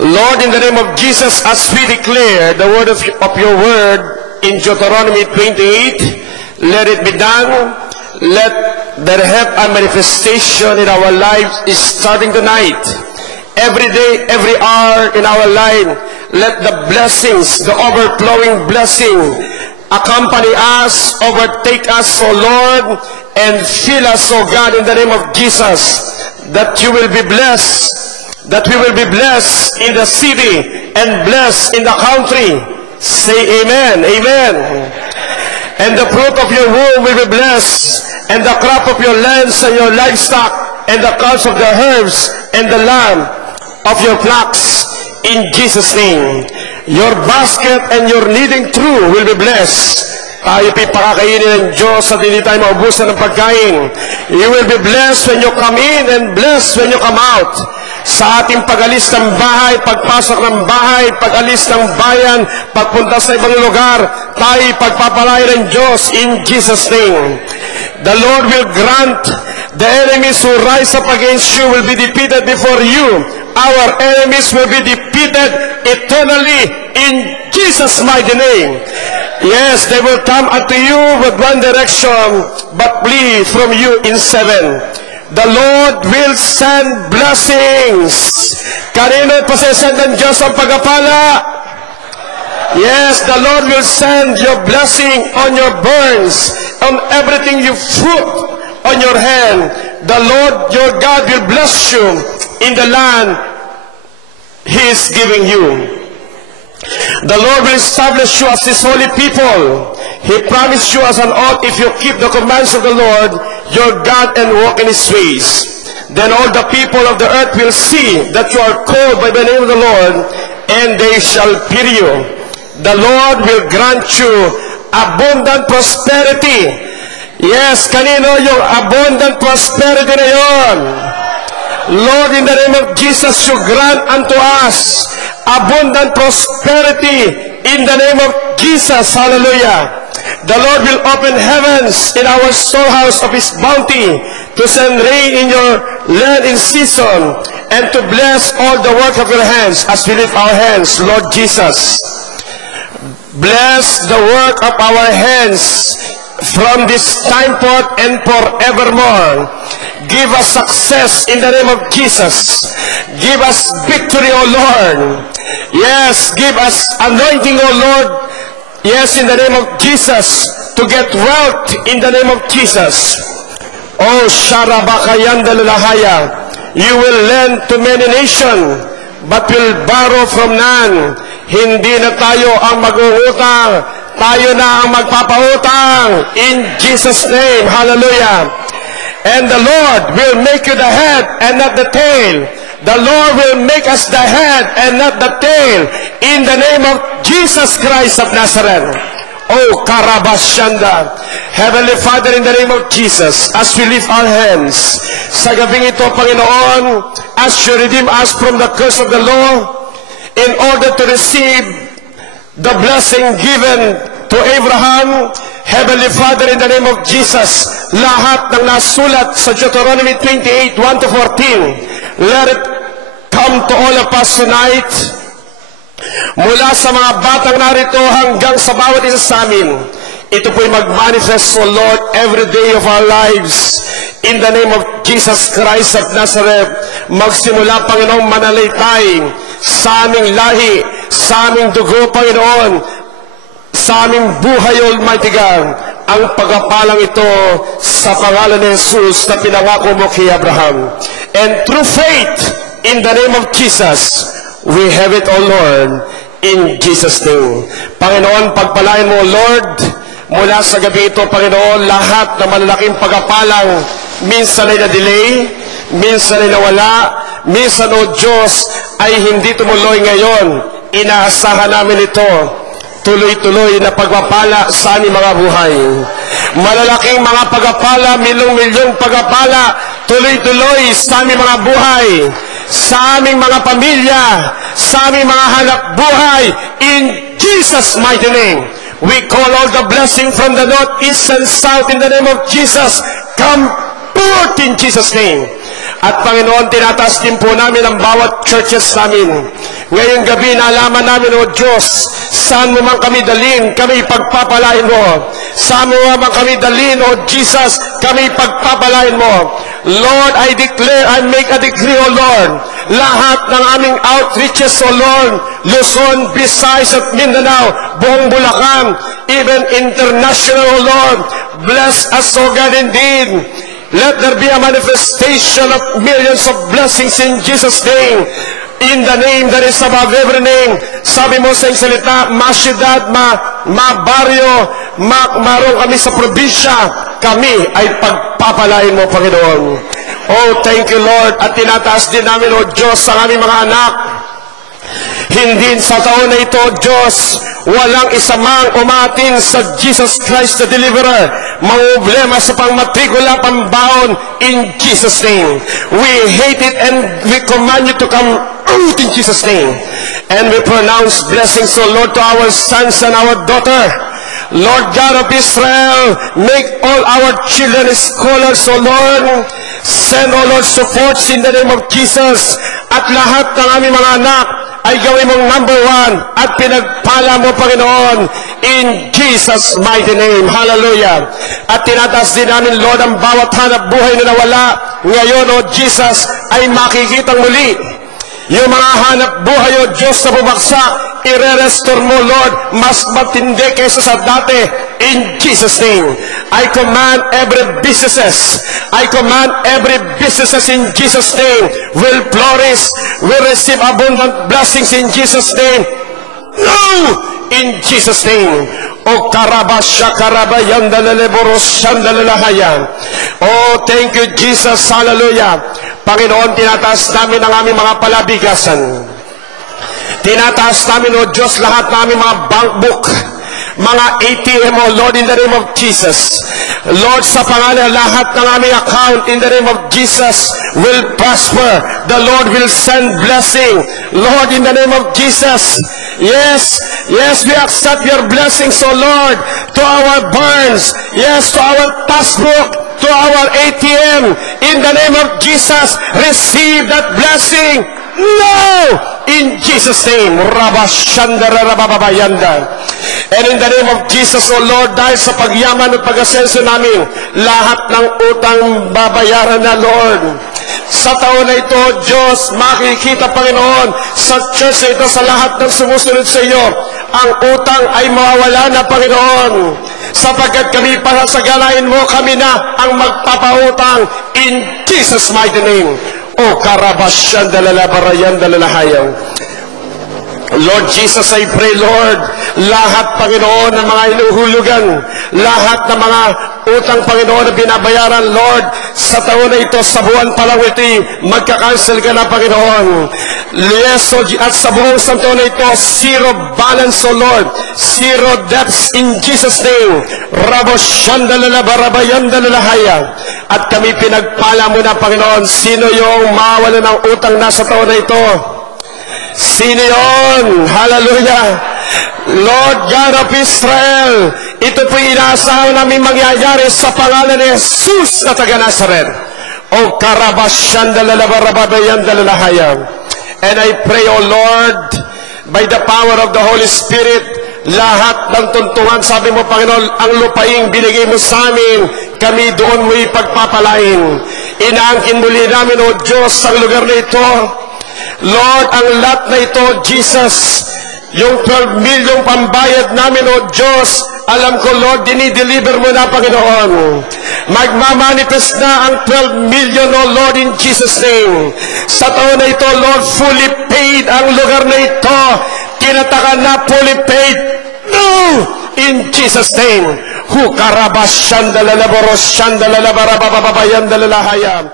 Lord, in the name of Jesus, as we declare the word of your word in Deuteronomy 28, let it be done. Let the help and manifestation in our lives is starting tonight. Every day, every hour in our life, let the blessings, the overflowing blessing, accompany us, overtake us, O Lord, and fill us, O God, in the name of Jesus, that you will be blessed. That we will be blessed in the city and blessed in the country. Say amen, amen. And the fruit of your womb will be blessed, and the crop of your lands and your livestock, and the crops of the herbs and the lamb of your flocks, in Jesus' name. Your basket and your kneading trough will be blessed. Tayo pakakainin ng Diyos at hindi tayo maubusan ng pagkain. You will be blessed when you come in and blessed when you come out. Sa ating pag-alis ng bahay, pagpasok ng bahay, pag-alis ng bayan, pagpunta sa ibang lugar, tayo pagpapalain ng Diyos in Jesus' name. The Lord will grant the enemies who rise up against you will be defeated before you. Our enemies will be defeated eternally in Jesus' mighty name. Yes, they will come unto you with one direction, but flee from you in seven. The Lord will send blessings. Kanino pasasend ng Diyos ang pagpapala? Yes, the Lord will send your blessing on your burns, on everything you fruit on your hand. The Lord your God will bless you in the land He is giving you. The Lord will establish you as His holy people. He promised you as an oath, if you keep the commands of the Lord your God and walk in His ways, then all the people of the earth will see that you are called by the name of the Lord, and they shall fear you. The Lord will grant you abundant prosperity. Yes, kanino yung abundant prosperity na yon? Lord, in the name of Jesus, you grant unto us abundant prosperity in the name of Jesus. Hallelujah. The Lord will open heavens in our storehouse of His bounty to send rain in your land in season and to bless all the work of your hands. As we lift our hands, Lord Jesus, bless the work of our hands from this time forth and forevermore. Give us success in the name of Jesus. Give us victory, O Lord. Yes, give us anointing, O Lord. Yes, in the name of Jesus, to get wealth in the name of Jesus. Oh, Sharabakayandalahaya, you will lend to many nations, but will borrow from none. Hindi na tayo ang mag-uutang, tayo na ang magpapautang. In Jesus' name, hallelujah. And the Lord will make you the head and not the tail. The Lord will make us the head and not the tail. In the name of Jesus Christ of Nazareth. Oh, Karabashanda. Heavenly Father, in the name of Jesus, as we lift our hands, sa gabing ito, Panginoon, as you redeem us from the curse of the law, in order to receive the blessing given to Abraham, Heavenly Father, in the name of Jesus, lahat ng nasulat sa Deuteronomy 28, 1-14, let it come to all of us tonight, mula sa mga batang narito hanggang sa bawat isa sa amin. Ito po'y mag-manifest, O Lord, every day of our lives. In the name of Jesus Christ of Nazareth, magsimula, Panginoong, manalitay sa aming lahi, sa aming dugo, Panginoon, sa aming buhay, Almighty God, ang pagpapalang ito sa pangalan ni Jesus na pinangako mo kay Abraham. And through faith, in the name of Jesus, we have it, O Lord, in Jesus' name. Panginoon, pagpalain mo, Lord, mula sa gabi ito, Panginoon, lahat na malalaking pagpapalang, minsan ay na-delay, minsan ay nawala, minsan, O Diyos, ay hindi tumuloy ngayon. Inaasahan namin ito, tuloy-tuloy na pagpapala sa aming mga buhay. Malalaking mga pagpapala, milyong-milyong pagpapala, tuloy-tuloy sa aming mga buhay, sa aming mga pamilya, sa aming mga hanap buhay, in Jesus' mighty name. We call all the blessing from the north, east, and south in the name of Jesus. Come forth in Jesus' name. At Panginoon, tinataas din po namin ang bawat churches namin. Ngayong gabi, nalaman namin, O Diyos, saan mo man kami dalhin, kami pagpapalain mo. Saan mo man kami dalhin, O Jesus, kami pagpapalain mo. Lord, I declare, I make a decree, O Lord, lahat ng aming outreaches, O Lord, Luzon, Visayas at Mindanao, buong Bulacan, even international, O Lord, bless us, O God, indeed. Let there be a manifestation of millions of blessings in Jesus' name. In the name that is above every name. Sabi mo sa iyong salita, masyudad, baryo, maroon kami sa probinsya, kami ay pagpapalain mo, Panginoon. Oh, thank you, Lord. At tinataas din namin, O Diyos, ang aming mga anak. Hindi sa taon na ito, Diyos, walang isa mang umating sa Jesus Christ the Deliverer. Problema sa pangmatrikula, pambaon, in Jesus' name. We hate it and we command you to come out in Jesus' name. And we pronounce blessings, O Lord, to our sons and our daughter. Lord God of Israel, make all our children scholars, O Lord. Send, O Lord, supports in the name of Jesus. At lahat ng aming mga anak ay gawin mong number one at pinagpala mo, Panginoon, in Jesus' mighty name. Hallelujah. At tinataas din namin, Lord, ang bawat hanap buhay na nawala ngayon, O Jesus, ay makikitang muli. Yung mga hanap buhay, O Diyos, na bumagsak, i-restore mo, Lord, mas matindi kaysa sa dati, in Jesus' name. I command every businesses in Jesus' name will flourish, will receive abundant blessings in Jesus' name. No! In Jesus' name. O karabasya karabayan dalaleboros sandalalahayan. Oh, thank you, Jesus. Hallelujah. Panginoon, tinataas namin ang aming mga palabigasan. Tinataas namin, O Diyos, lahat ng aming mga bank book, mga ATM, O Lord, in the name of Jesus. Lord, sa pangalan, lahat ng aming account, in the name of Jesus, will prosper. The Lord will send blessing. Lord, in the name of Jesus. Yes, we accept your blessings, O Lord, to our barns. Yes, to our passbook, to our ATM. In the name of Jesus, receive that blessing. No! In Jesus' name. And in the name of Jesus, O Lord, dahil sa pagyaman at pag-asenso namin, lahat ng utang babayaran na, Lord. Sa taon na ito, Diyos, makikita, Panginoon, sa church na ito, sa lahat ng sumusunod sa iyo, ang utang ay mawawala na, Panginoon. Sapagkat kami, para sa galain mo, kami na ang magpapautang in Jesus' mighty name. O karabasyan dalalabarayan dalalahayang. Lord Jesus, I pray, Lord, lahat, Panginoon, ng mga inuhulugan, lahat ng mga utang, Panginoon, na binabayaran, Lord, sa taon na ito, sa buwan pa lang ito, magka-cancel ka na, Panginoon. Yes, at sa buong taon na ito, zero balance, O Lord, zero debts in Jesus' name. Rabosyan dalalabarabayan dalalahaya. At kami pinagpala mo na, Panginoon, sino yung mawala ng utang na sa taon na ito? Sino yun? Hallelujah! Lord God of Israel, ito po inaasahan namin mangyayari sa pangalan ni Jesus na taga Nazaret. O karabasyan dalalabarabayan dalalahayang. And I pray, O Lord, by the power of the Holy Spirit, lahat ng tuntungan, sabi mo, Panginoon, ang lupaing binigay mo sa amin, kami doon mo ipagpapalain. Inaangkin muli namin, O Diyos, ang lugar na ito. Lord, ang lot na ito, Jesus, yung 12 milyong pambayad namin, O Diyos, alam ko, Lord, dinideliver mo na, Panginoon. Magmamanifest na ang 12 million, O Lord, in Jesus' name. Sa taon na ito, Lord, fully paid ang lugar na ito. Kinatakan na, fully paid. No! In Jesus' name. Hukarabas, shandalalaboros, shandalalabarababababyan, dalalahayam.